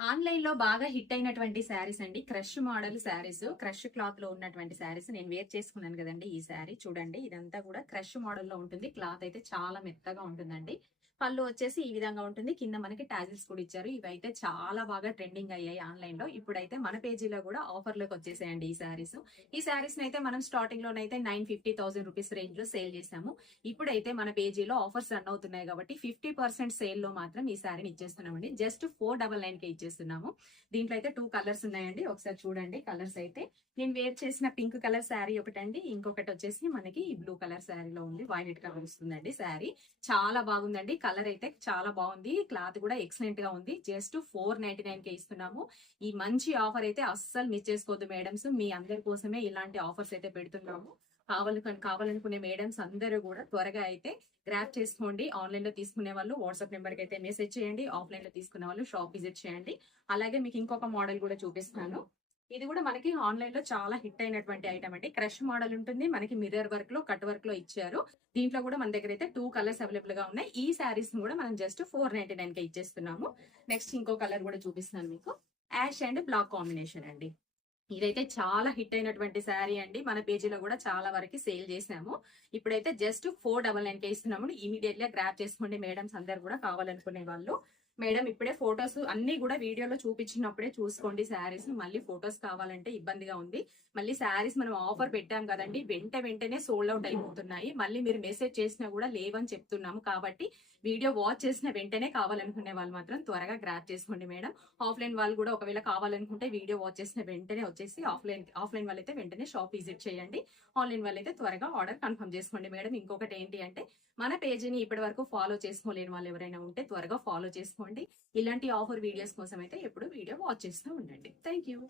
Online లో బాగా hit అయినటువంటి శారీస్ అండి. Crush model saris, crush cloth లో ఉన్నటువంటి శారీస్ నేను వేర్ చేసుకున్నాను కదండి. ఈ శారీ చూడండి, ఇదంతా కూడా క్రష్ మోడల్ లో ఉంటుంది. క్లాత్ అయితే చాలా మెత్తగా ఉంటుందండి. పళ్ళు వచ్చేసి ఈ విధంగా ఉంటుంది. కింద మనకి టాజిల్స్ కూడా ఇచ్చారు. ఇవైతే చాలా బాగా ట్రెండింగ్ అయ్యాయి ఆన్లైన్ లో. ఇప్పుడైతే మన పేజీలో కూడా ఆఫర్ లోకి వచ్చేసాయండి ఈ శారీస్. ఈ శారీస్ అయితే మనం స్టార్టింగ్ లోనైతే 950,000 రూపీస్ రేంజ్ లో సేల్ చేసాము. ఇప్పుడైతే మన పేజీలో ఆఫర్స్ రన్ అవుతున్నాయి కాబట్టి 50% సేల్ లో మాత్రం ఈ శారీని ఇచ్చేస్తున్నామండి. జస్ట్ 499 కే ఇచ్చేస్తున్నాము. దీంట్లో అయితే 2 కలర్స్ ఉన్నాయండి. ఒకసారి చూడండి కలర్స్ అయితే. నేను వేర్ చేసిన పింక్ కలర్ శారీ ఒకటండి, ఇంకొకటి వచ్చేసి మనకి ఈ బ్లూ కలర్ శారీలో ఉంది. వైలెట్ కలర్ వస్తుందండి శారీ. చాలా బాగుందండి. కలర్ అయితే చాలా బాగుంది. క్లాత్ కూడా ఎక్సలెంట్ గా ఉంది. జస్ట్ 499 కే ఇస్తున్నాము. ఈ మంచి ఆఫర్ అయితే అస్సలు మిస్ చేసుకోవద్దు మేడమ్స్. మీ అందరి కోసమే ఇలాంటి ఆఫర్స్ అయితే పెడుతున్నాము. కావాలనుకునే మేడమ్స్ అందరూ కూడా త్వరగా అయితే గ్రాప్ చేసుకోండి. ఆన్లైన్ లో తీసుకునే వాళ్ళు వాట్సాప్ నెంబర్ కి అయితే మెసేజ్ చేయండి. ఆఫ్లైన్ లో తీసుకునే వాళ్ళు షాప్ విజిట్ చేయండి. అలాగే మీకు ఇంకొక మోడల్ కూడా చూపిస్తాను. ఇది కూడా మనకి ఆన్లైన్ లో చాలా హిట్ అయినటువంటి ఐటమ్ అండి. క్రష్ మోడల్ ఉంటుంది. మనకి మిర్రర్ వర్క్ లో, కట్ వర్క్ లో ఇచ్చారు. దీంట్లో కూడా మన దగ్గర అయితే 2 కలర్స్ అవైలబుల్ గా ఉన్నాయి. ఈ శారీస్ కూడా మనం జస్ట్ 499 కే ఇచ్చేస్తున్నాము. నెక్స్ట్ ఇంకో కలర్ కూడా చూపిస్తాను మీకు. యాష్ అండ్ బ్లాక్ కాంబినేషన్ అండి. ఇదైతే చాలా హిట్ అయినటువంటి శారీ అండి. మన పేజీలో కూడా చాలా వరకు సేల్ చేసాము. ఇప్పుడైతే జస్ట్ 499 కే ఇస్తున్నాము. ఇమీడియట్ గా గ్రాప్ చేసుకోండి మేడమ్స్ అందరు కూడా, కావాలనుకునే వాళ్ళు. మేడం ఇప్పుడే ఫొటోస్ అన్ని కూడా వీడియోలో చూపించినప్పుడే చూసుకోండి శారీస్. మళ్ళీ ఫొటోస్ కావాలంటే ఇబ్బందిగా ఉంది. మళ్ళీ శారీస్ మనం ఆఫర్ పెట్టాం కదండి, వెంటనే సోల్డ్ అవుట్ అయిపోతున్నాయి. మళ్ళీ మీరు మెసేజ్ చేసినా కూడా లేవని చెప్తున్నాము. కాబట్టి వీడియో వాచ్ చేసిన వెంటనే కావాలనుకునే వాళ్ళు మాత్రం త్వరగా గ్రాప్ చేసుకోండి మేడం. ఆఫ్లైన్ వాళ్ళు కూడా ఒకవేళ కావాలనుకుంటే వీడియో వాచ్ చేసిన వెంటనే వచ్చేసి ఆఫ్లైన్ వాళ్ళైతే వెంటనే షాప్ విజిట్ చేయండి. ఆన్లైన్ వాళ్ళైతే త్వరగా ఆర్డర్ కన్ఫర్మ్ చేసుకోండి మేడం. ఇంకొకటి ఏంటి అంటే, మన పేజీని ఇప్పటి వరకు ఫాలో చేసుకోలేని వాళ్ళు ఎవరైనా ఉంటే త్వరగా ఫాలో చేసుకోండి. ఇలాంటి ఆఫర్ వీడియోస్ కోసం అయితే ఎప్పుడు వీడియో వాచ్ చేస్తూ ఉండండి. Thank you.